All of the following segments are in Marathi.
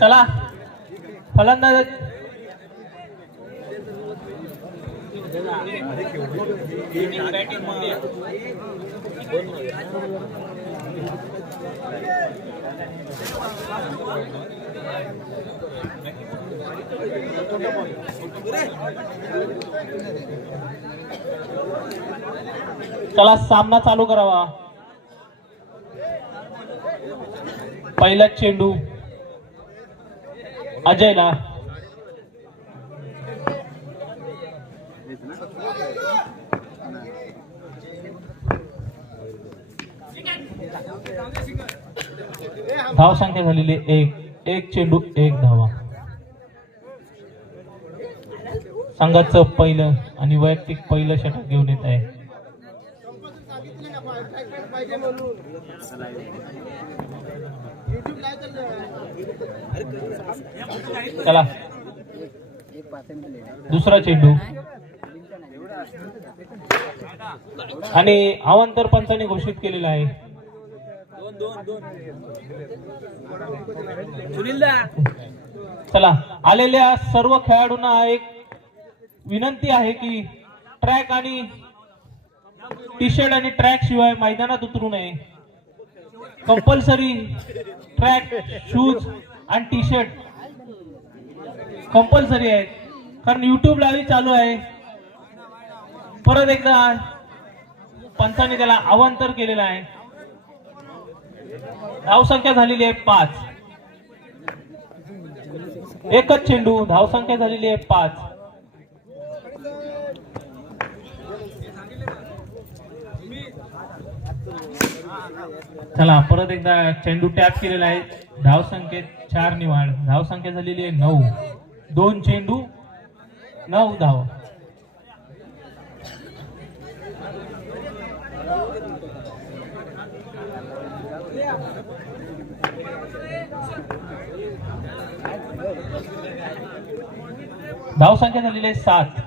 चला. फलंदाज. चला सामना चालू करावा. पहिला चेंडू. अजयला. धाव संख्या झालेली एक. एक चेंडू एक धावा. संघाचं पहिलं आणि वैयक्तिक पहिलं षटक घेऊन येत आहे. चला. दुसरा चेंडू. आणि अवांतर पंचाने घोषित केलेला आहे. चला. आलेल्या सर्व खेळाडूंना एक विनंती आहे की ट्रॅक आणि टी शर्ट आणि ट्रॅक शिवाय मैदानात उतरू नये. कंपल्सरी ट्रॅक शूज आणि टी शर्ट कंपल्सरी आहेत कारण युट्यूब लाईव्ह चालू आहे. परत एकदा पंचाने त्याला अवांतर केलेलं आहे. धावसंख्या झालेली आहे पाच. एकच चेंडू धावसंख्या झालेली आहे पाच. चला परत एकदा चेंडू टॅप केलेला आहे. धाव संख्येत चार निवाड. धाव संख्या झालेली आहे नऊ. दोन चेंडू नऊ धाव. धाव संख्या झालेली आहे सात.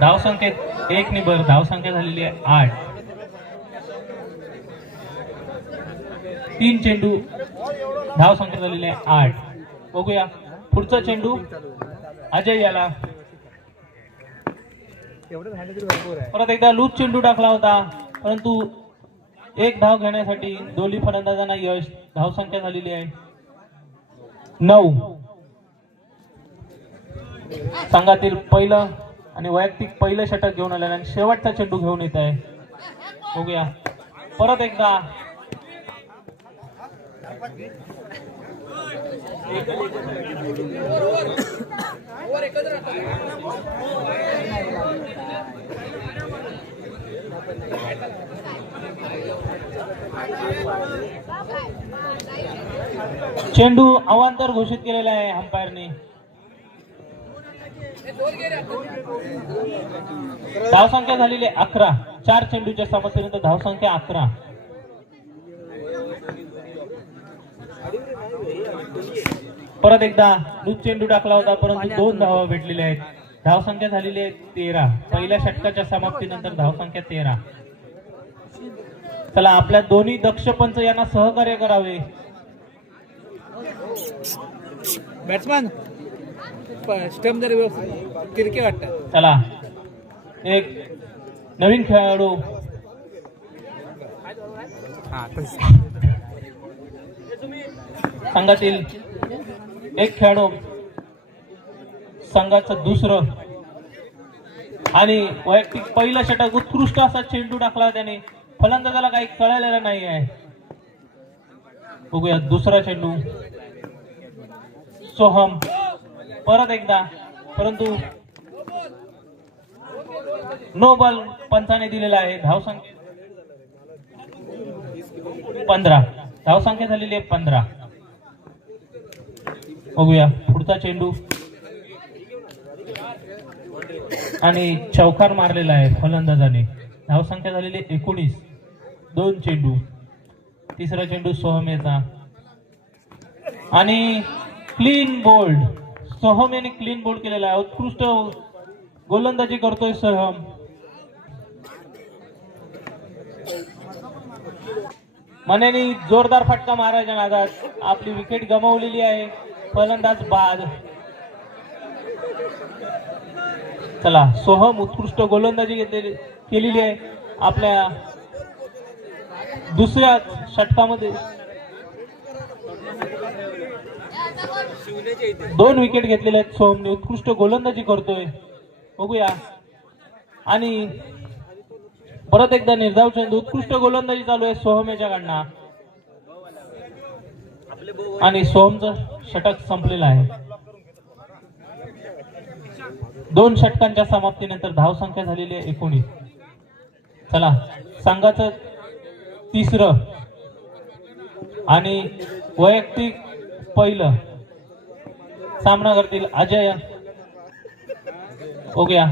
धाव संख्येत एक निबर धाव संख्या झालेली आहे आठ. तीन चेंडू धाव संख्या झालेली आहे आठ. बघूया पुढचा चेंडू अजय याला. परत एकदा लूज चेंडू टाकला होता परंतु एक धाव घेण्यासाठी दोन्ही फलंदाजांना यश धाव संख्या झालेली आहे. नऊ. संघातील पहिलं आणि वैयक्तिक पहिलं षटक घेऊन आलेलं आणि शेवटचा चेंडू घेऊन येत आहे. बघूया. परत एकदा. चेंडू अवांतर घोषित केलेला आहे अंपायरने. धावसंख्या झालेली आहे अकरा. चार चेंडूच्या समस्येनंतर धावसंख्या अकरा. परत एकदा दूध चेंडू टाकला होता परंतु दोन धावा भेटलेल्या आहेत. धावसंख्या झालेली आहे तेरा. पहिल्या षटकाच्या समाप्तीनंतर धावसंख्या तेरा. चला आपल्या दोन्ही दक्ष पंच यांना सहकार्य करावे. बॅट्समॅन जर व्यवस्थित तिरके वाटतात चला एक नवीन खेळाडू. हा संघातील एक खेळाडू संघाचं दुसरं. आणि वैयक्तिक पहिलं षटक उत्कृष्ट असा चेंडू टाकला त्याने. फलंदाजाला काही कळलेलं नाही आहे बघूया दुसरा चेंडू. सोहम. परत एकदा. परंतु नो बॉल पंचाने दिलेला आहे. धावसंख्या पंधरा. धावसंख्या झालेली आहे पंधरा. बघूया पुढचा चेंडू. आणि चौकार मारलेला आहे फलंदाजाने. धावसंख्या झालेली एकोणीस. दोन चेंडू. तिसरा चेंडू सोहमेचा. आणि क्लीन बोल्ड सोहम यांनी क्लीन बोल्ड केलेला आहे. उत्कृष्ट गोलंदाजी करतोय सोहम. मनेनी जोरदार फटका मारायच्या नादात आपली विकेट गमावलेली आहे. फलंदाज बाद. चला सोहम उत्कृष्ट गोलंदाजी घेतलेली केलेली आहे. आपल्या दुसऱ्या षटकामध्ये दोन विकेट घेतलेले आहेत सोहमने. उत्कृष्ट गोलंदाजी करतोय. बघूया. आणि परत एकदा निर्धाव चंद उत्कृष्ट गोलंदाजी चालू आहे सोहम याच्याकडनं आणि सोहमचं षटक संपलेलं आहे. दोन षटकांच्या समाप्तीनंतर धावसंख्या झालेली आहे एकोणीस. चला संघाचं तिसरं. आणि वैयक्तिक पहिलं. सामना करतील अजय. हो बघूया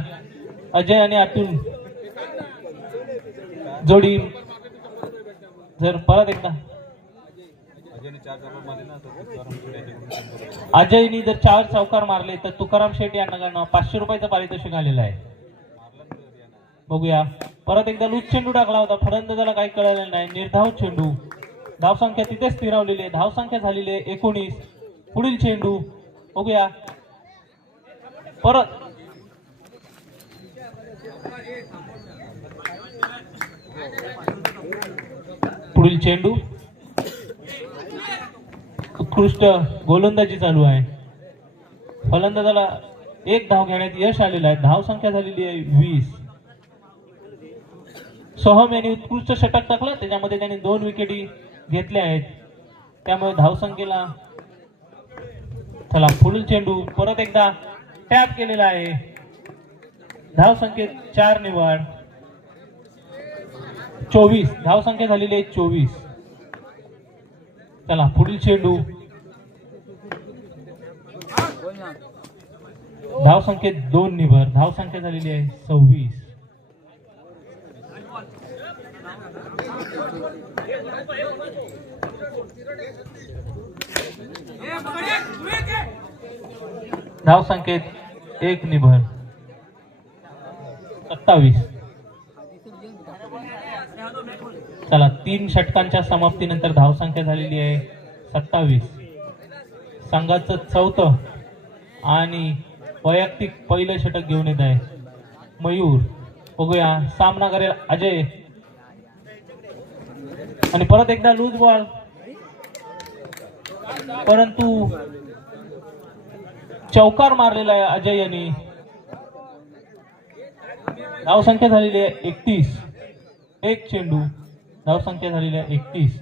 अजय आणि अतुल. जोडी. जर परत एकदा. अजयनी जर चार चौकार मारले तर तुकाराम शेट्टी यांना पाचशे रुपयाचं पारितोषिक आलेलं आहे. बघूया. परत एकदा लूज चेंडू टाकला होता. फलंदाजाला काही कळलेलं नाही. निर्धाव चेंडू. धावसंख्या तिथेच स्थिरावलेली आहे. धावसंख्या झालेली आहे एकोणीस. पुढील चेंडू. बघूया. परत. पुढील चेंडू. उत्कृष्ट गोलंदाजी चालू आहे. फलंदाजाला एक धाव घेण्यात यश आलेलं आहे. धाव संख्या झालेली आहे वीस. सोहम यांनी उत्कृष्ट षटक टाकलं. त्याच्यामध्ये त्यांनी दोन विकेटी घेतल्या आहेत. त्यामुळे धावसंख्येला चला पुढील चेंडू परत एकदा टॅप केलेला आहे. धावसंख्येत चार निवड. चोवीस. धावसंख्या झालेली आहे चोवीस. चला पुढील चेंडू. धावसंख्येत दोन निवड. धावसंख्या झालेली आहे सव्वीस. धावसंख्येत एक निभर सत्तावीस. चला तीन षटकांच्या समाप्तीनंतर धावसंख्या झालेली आहे. सत्तावीस. संघाचं चौथं आणि वैयक्तिक पहिलं षटक घेऊन येत आहे. मयूर बघूया सामना करेल अजय. आणि परत एकदा लूज बॉल. परंतु चौकार मारलेला आहे अजय यांनी. धावसंख्या झालेली आहे एकतीस. एक चेंडू. धावसंख्या झालेली आहे एकतीस.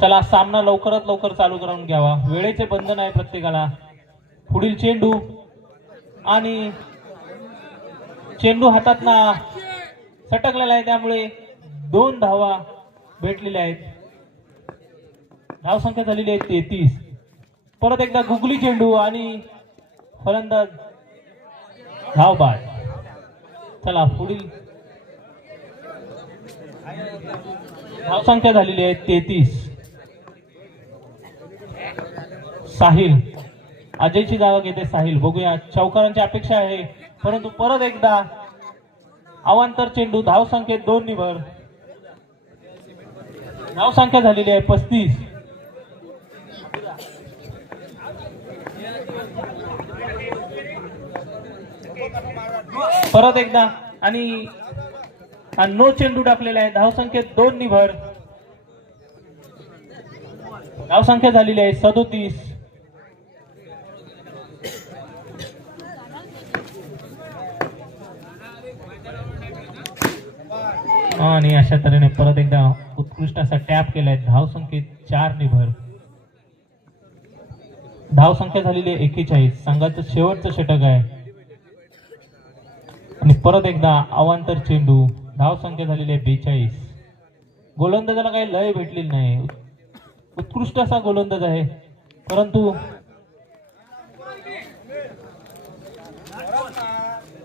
चला सामना लवकरात लवकर चालू करून घ्यावा. वेळेचे बंधन आहे प्रत्येकाला. पुढील चेंडू. आणि चेंडू हातातना सटकलेला आहे त्यामुळे दोन धावा भेटलेल्या आहेत. धावसंख्या झालेली आहे तेहतीस. परत एकदा गुगली चेंडू आणि फलंदाज धावबाद. चला पुढील धावसंख्या झालेली आहे तेहतीस. साहिल. अजयची जागा घेते साहिल. बघूया चौकारांची अपेक्षा आहे. परंतु परत एकदा अवांतर चेंडू धावसंख्येत दोन निभर धावसंख्या झालेली आहे पस्तीस. परत एकदा आणि नो चेंडू टाकलेला आहे. धावसंख्येत दोन निभर धावसंख्या झालेली आहे सदोतीस. आणि अशा तऱ्हेने परत एकदा उत्कृष्ट असा टॅप केलाय. धावसंख्येत चार निभर. धावसंख्या झालेली आहे एकेचाळीस संघाचं शेवटचं षटक आहे. आणि परत एकदा अवांतर चेंडू. धावसंख्या झालेली आहे बेचाळीस. गोलंदाजाला काही लय भेटलेली नाही. उत्कृष्ट असा गोलंदाज आहे. परंतु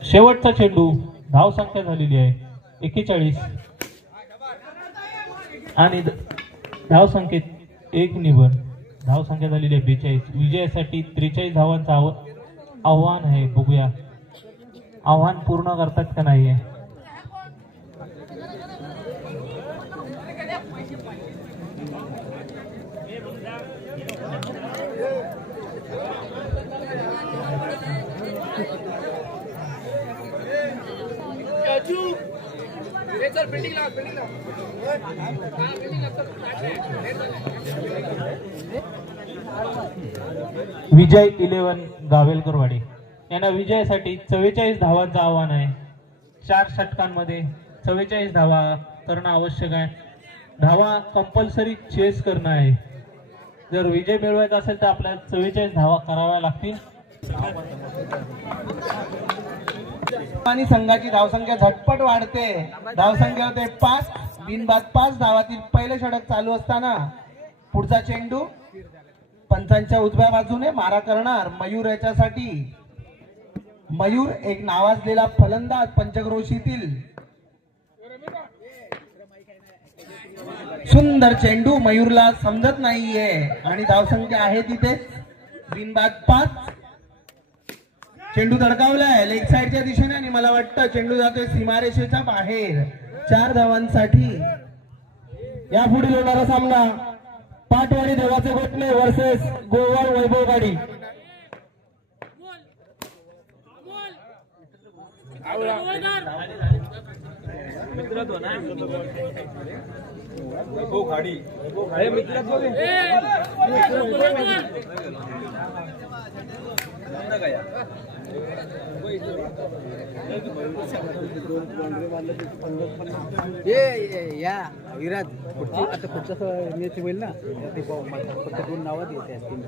शेवटचा चेंडू. धावसंख्या झालेली आहे. एक्केचाळीस आणि धाव संख्येत एक निवड. धाव संख्या झालेली आहे बेचाळीस. विजयासाठी त्रेचाळीस धावांचं आव आव्हान आहे. बघूया. आव्हान पूर्ण करतात का नाही? आहे विजय इलेवन गावेलकरवाडी. यांना विजयासाठी चव्वेचाळीस धावांचं आव्हान आहे. चार षटकांमध्ये चव्वेचाळीस धावा करणं आवश्यक आहे. धावा कंपल्सरी चेस करणं आहे. जर विजय मिळवायचा असेल तर आपल्याला चव्वेचाळीस धावा कराव्या लागतील. आणि संघाची धावसंख्या झटपट वाढते. धावसंख्या होते पाच बिनबाद पाच धावातील पहिले षटक चालू असताना पुढचा चेंडू पंचांच्या उजव्या बाजूने मारा करणार मयूर याच्यासाठी. मयूर एक नावाजलेला फलंदाज पंचक्रोशीतील सुंदर चेंडू मयूरला समजत नाहीये. आणि धावसंख्या आहे तिथे. बिनबाद पाच चेंडू धडकावलाय. लेग साईडच्या दिशेने आणि मला वाटतं चेंडू जातोय सीमारेषेच्या बाहेर. चार धावांसाठी. या पुढील होणारा सामना पाटवाडी देवाचे गोटणे वर्सेस गोवा वैभव गाडी ये या विराज. पुढची आता पुढचं मॅच होईल ना ते फक्त दोन नावात येते तीन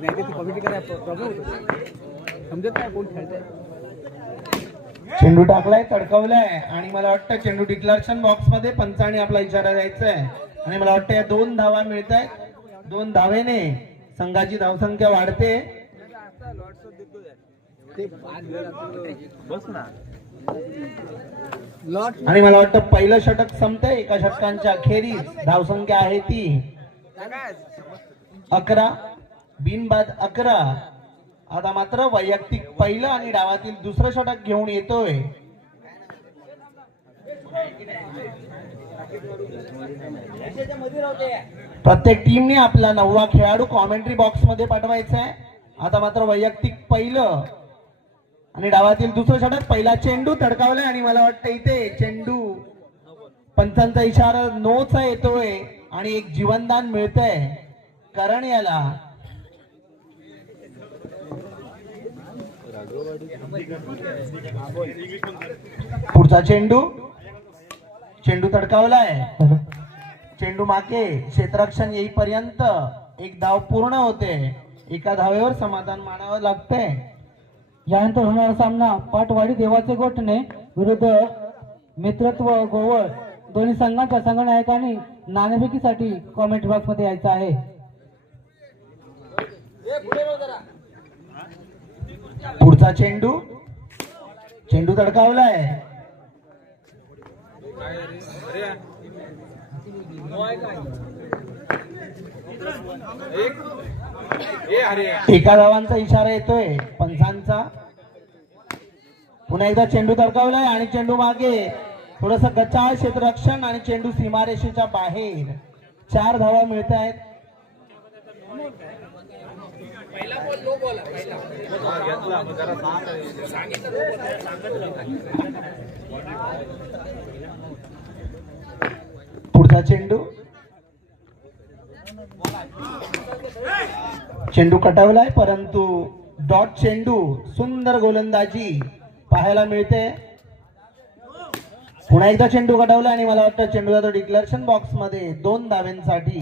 नाही ते कमिटी करा प्रॉब्लेम होतो. समजत नाही कोण खेळतंय. चेंडू टाकलाय तडकवलाय आणि मला वाटतं चेंडू डिक्लेरेशन बॉक्समध्ये पंचाने आपला इशारा द्यायचा आहे आणि मला वाटतं या दोन धावा मिळत आहेत दोन धावेने संघाची धावसंख्या वाढते. ते आणि मला वाटतं पहिलं षटक संपतंय. एका षटकांच्या अखेरीस धावसंख्या आहे ती. अकरा बिनबाद अकरा. आता मात्र वैयक्तिक पहिलं आणि डावातील दुसरं षटक घेऊन येतोय. प्रत्येक टीमने आपला नववा खेळाडू कॉमेंट्री बॉक्समध्ये पाठवायचा आहे. आता मात्र वैयक्तिक पहिलं आणि डावातील दुसरं षटक पहिला चेंडू तडकावलाय आणि मला वाटतं इथे चेंडू पंचांचा इशारा नोचा येतोय आणि एक जीवनदान मिळतंय. करण याला. पुढचा चेंडू. चेंडू तडकावलाय. चेंडू मागे. क्षेत्ररक्षण येईपर्यंत एक धाव पूर्ण होते. एका धावेवर समाधान मानावं लागतंय. यानंतर होणारा सामना पाटवाडी देवाचे गोठणे विरुद्ध मित्रत्व गोवळ. दोन्ही संघांच्या संघनायकांनी नाणेफेकीसाठी कॉमेंट बॉक्समध्ये यायचं आहे. पुढचा चेंडू. चेंडू तडकावलाय. एका. धावांचा इशारा येतोय पंचांचा. पुन्हा एकदा चेंडू तडकावलाय आणि चेंडू मागे. थोडस गचाळ क्षेत्ररक्षण आणि चेंडू सीमारेषेच्या बाहेर. चार धावा मिळत आहेत. पुढचा चेंडू. चेंडू कटावलाय परंतु डॉट चेंडू सुंदर गोलंदाजी पाहायला मिळते. पुन्हा एकदा चेंडू कटावला आणि मला वाटतं चेंडू जातो डिक्लेरेशन बॉक्समध्ये दोन धाव्यांसाठी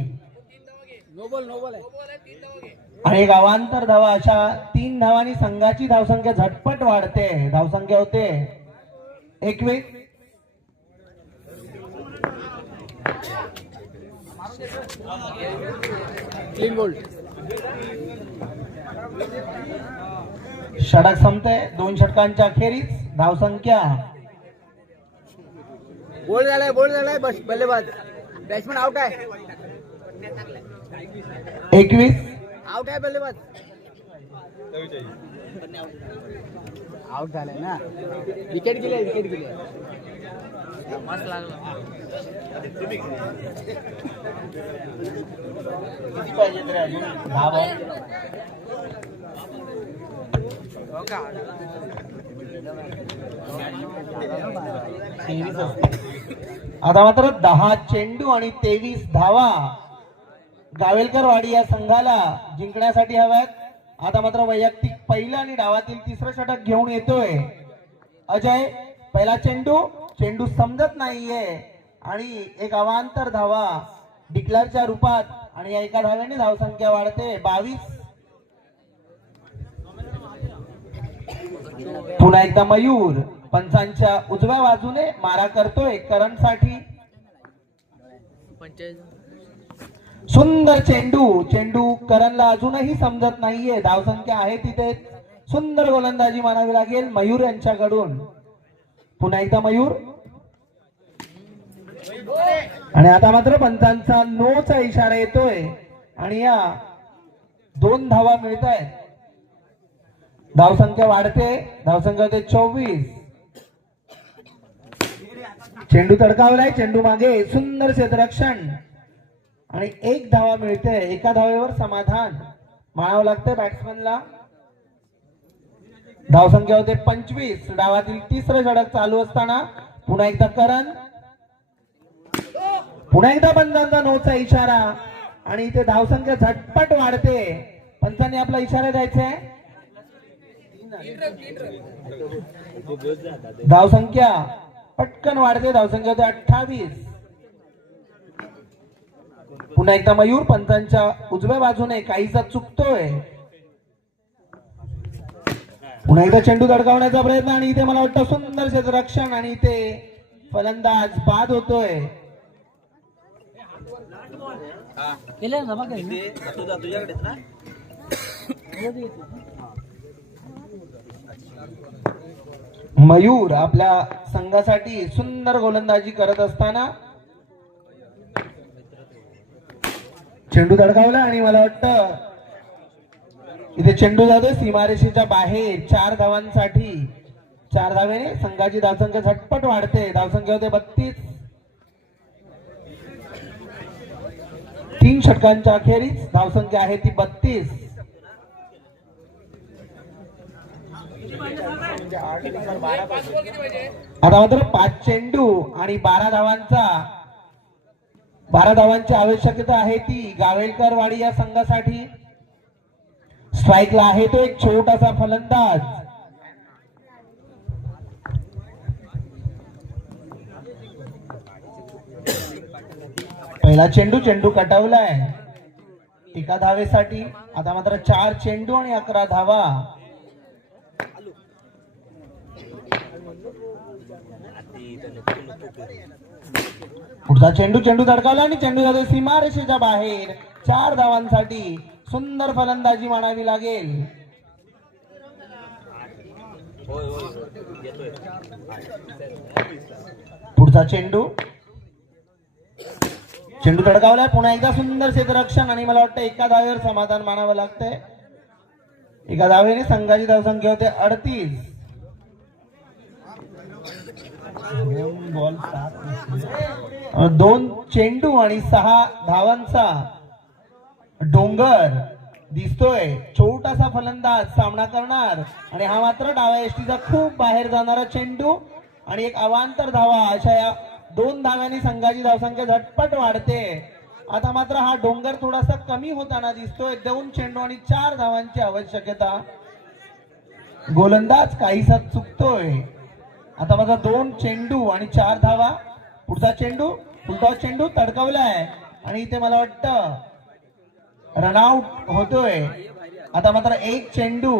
आणि एक अवांतर धावा अशा तीन धावांनी संघाची धावसंख्या झटपट वाढते. धावसंख्या होते एकवीस. क्लीन बोल्ड षटक संपते दोन षटकांच्या अखेरीस धावसंख्या बोल्ड झालाय बोल्ड झालाय बस बल्लेबाज. बॅट्समॅन आउट आहे. एकवीस. आउट आहे बल्लेबाज. आउट झालाय ना. विकेट गेली विकेट गेली मस्त लागला. आता मात्र दहा चेंडू आणि तेवीस धावा. गावेलकरवाडी या संघाला जिंकण्यासाठी हव्यात. आता मात्र वैयक्तिक पहिलं आणि डावातील तिसरं षटक घेऊन येतोय. अजय पहिला चेंडू. चेंडू समजत नाहीये. आणि एक अवांतर धावा डिक्लरच्या रूपात आणि या एका धाव्याने धावसंख्या वाढते. बावीस. पुन्हा एकदा मयूर पंचांच्या उजव्या बाजूने मारा करतोय करणसाठी सुंदर चेंडू चेंडू करणला अजूनही समजत नाहीये. धावसंख्या आहे तिथे. सुंदर गोलंदाजी मानावी लागेल मयूर यांच्याकडून. पुन्हा एकदा मयूर. आणि आता मात्र पंचांचा नोचा इशारा येतोय. आणि या दोन धावा मिळत आहेत धावसंख्या वाढते. धावसंख्या होते चोवीस. चेंडू तडकावलाय. चेंडू मागे सुंदर क्षेत्ररक्षण आणि एक धावा मिळते. एका धावेवर समाधान. माळावं लागतंय बॅट्समनला धावसंख्या होते पंचवीस. डावातील तिसरं षटक चालू असताना पुन्हा एकदा करण. पुन्हा एकदा पंचांचा नोचा इशारा. आणि इथे धावसंख्या झटपट वाढते. पंचांनी आपला इशारा द्यायचा आहे. धावसंख्या पटकन वाढते. धावसंख्या होते अठ्ठावीस. पुन्हा एकदा मयूर पंचांच्या उजव्या बाजूने काहीसा चुकतोय. पुन्हा एकदा चेंडू धडकावण्याचा प्रयत्न आणि इथे मला वाटतं सुंदर क्षेत्ररक्षण आणि इथे फलंदाज बाद होतोय. केलं ना मग मयूर आपल्या संघासाठी सुंदर गोलंदाजी करत असताना चेंडू धडकावला आणि मला वाटतं इथे चेंडू जातोय. सीमारेषेच्या बाहेर चार धावांसाठी. चार धावे संघाची धावसंख्या झटपट वाढते. धावसंख्या होते बत्तीस. तीन षटकांच्या अखेरीस धावसंख्या आहे ती बत्तीस. आता मात्र पाच चेंडू आणि बारा धावांचा बारा धावांची आवश्यकता आहे ती. गावेलकर वाडी या संघासाठी स्ट्राईकला आहे तो एक छोटासा फलंदाज. पहिला चेंडू चेंडू कटवलाय. एका धावेसाठी आता मात्र चार चेंडू आणि अकरा धावा. पुढचा चेंडू चेंडू धडकावला आणि चेंडू जातो सीमारेषेच्या बाहेर. चार धावांसाठी. सुंदर फलंदाजी म्हणावी लागेल. पुढचा चेंडू. चेंडू तडकावलाय. पुन्हा एकदा सुंदर क्षेत्ररक्षण आणि मला वाटतं एका धावेवर समाधान मानावं लागतंय. एका धावेने संघाची धावसंख्या होते अडतीस. दोन चेंडू आणि सहा धावांचा. डोंगर. दिसतोय. छोटासा फलंदाज सामना करणार. आणि हा मात्र डाव्या एसटीचा खूप बाहेर जाणारा चेंडू. आणि एक अवांतर धावा अशा या दोन धाव्यांनी संघाची धावसंख्या झटपट वाढते. आता मात्र हा डोंगर थोडासा कमी होताना दिसतोय. दोन चेंडू आणि चार धावांची आवश्यकता. गोलंदाज काहीसा चुकतोय. आता माझा दोन चेंडू आणि चार धावा. पुढचा चेंडू पुढचा चेंडू तडकवलाय. आणि इथे मला वाटतं रनआउट होतोय. आता मात्र एक चेंडू.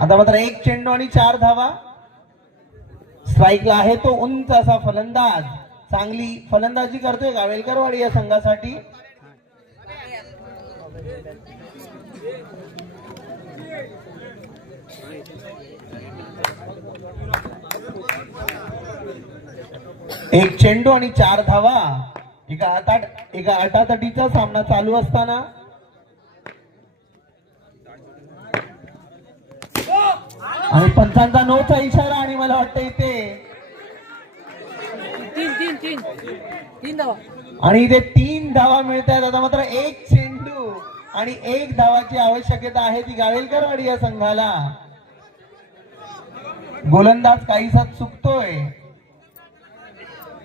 आता मात्र एक चेंडू आणि चार धावा. स्ट्राईकला आहे तो उंच असा फलंदाज. चांगली फलंदाजी करतोय गावेलकरवाडी या संघासाठी. एक चेंडू आणि चार धावा. एका आटाट एका अटातटीचा सामना चालू असताना. आणि पंचांचा नोचा इशारा आणि मला वाटतं इथे. तीन तीन तीन. तीन धावा. आणि इथे तीन धावा मिळत आहेत आता मात्र एक चेंडू आणि एक धावाची आवश्यकता आहे ती गावेलकरवाडी या संघाला. गोलंदाज काहीसा चुकतोय.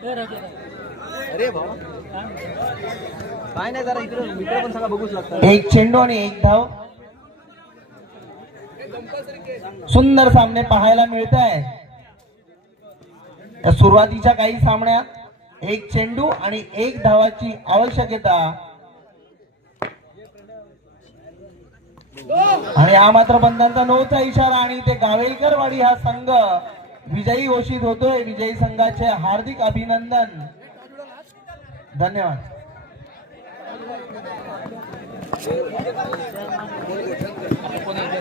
अरे भाऊ. काय नाही जरा इकडे मित्र पण सगळं बघूच लागतं. एक चेंडू आणि एक धाव. सुंदर सामने पाहायला मिळत आहे सुरुवातीच्या काही सामन्यात एक चेंडू आणि एक धावाची आवश्यकता. आणि हा मात्र बंधांचा नोचा इशारा आणि ते गावेलकरवाडी हा संघ विजयी घोषित होतोय विजयी संघाचे हार्दिक अभिनंदन. धन्यवाद.